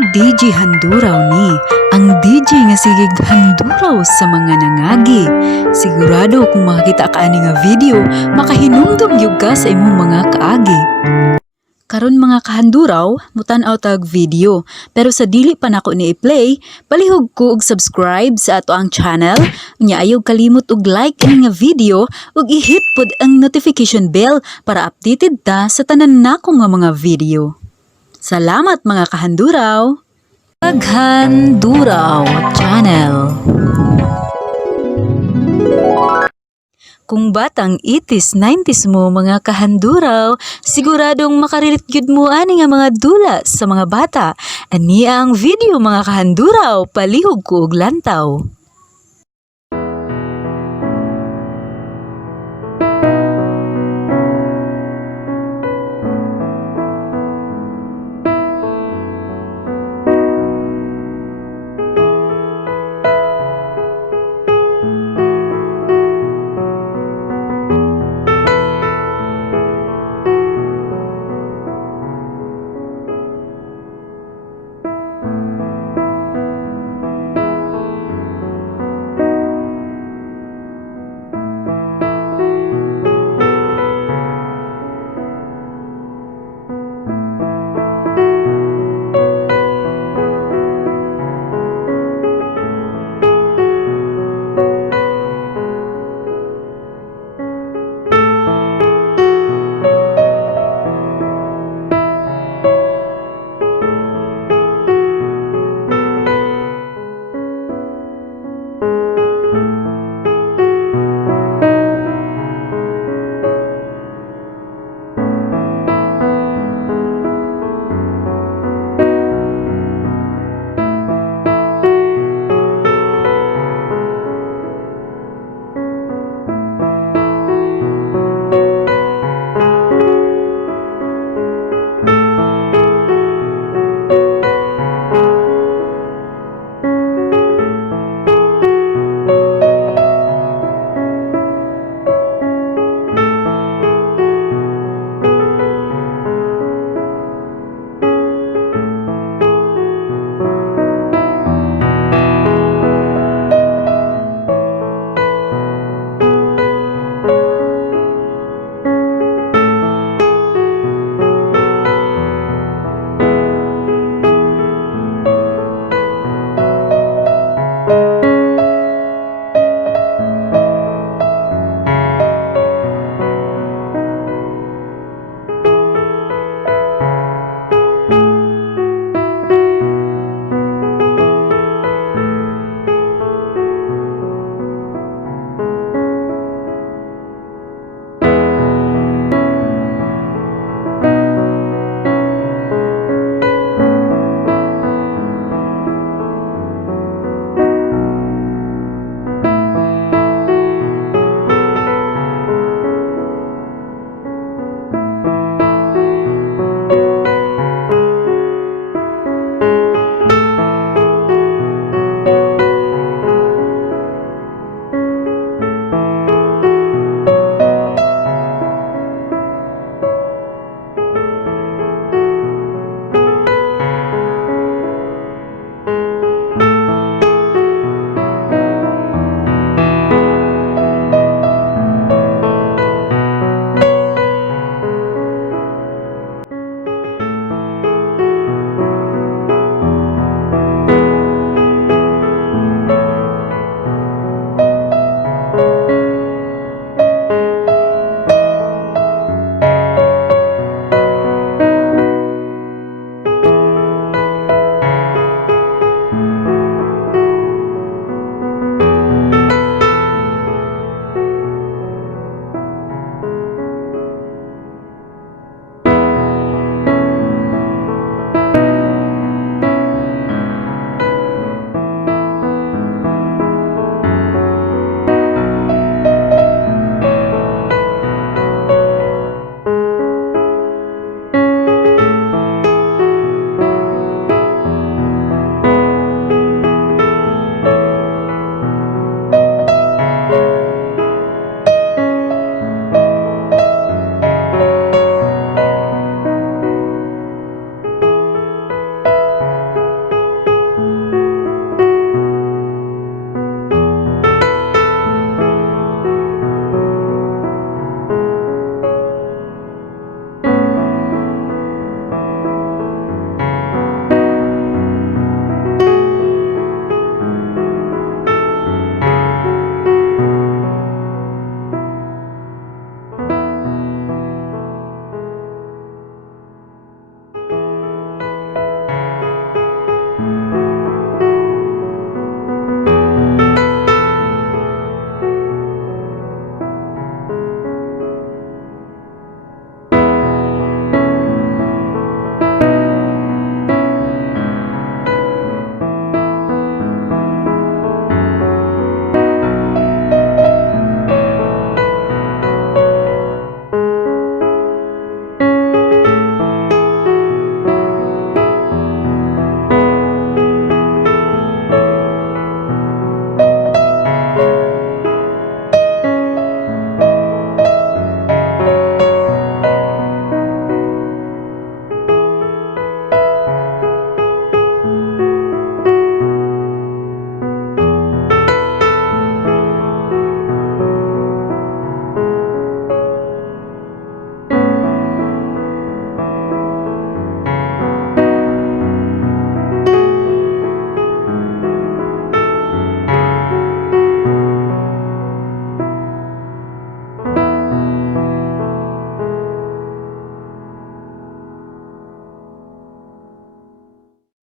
DJ Handuraw ni, ang DJ nga sigig handuraw sa mga nangagi. Sigurado kung makakita ka ani nga video, makahinumdum gyud ka sa imong mga kaagi. Karon mga kahanduraw, mutan-aw tag video. Pero sa dili pa nako ni i-play, palihog ko og subscribe sa ato ang channel. Nya ayaw kalimot og like ini nga video ug i-hit pod ang notification bell para updated ta sa tanan nako nga mga video. Salamat mga kahanduraw! Paghanduraw Channel. Kung batang 80s, 90s mo mga kahanduraw, siguradong makarilit gyud mo ani nga mga dula sa mga bata. Ani ang video mga kahanduraw, palihog ko og lantaw.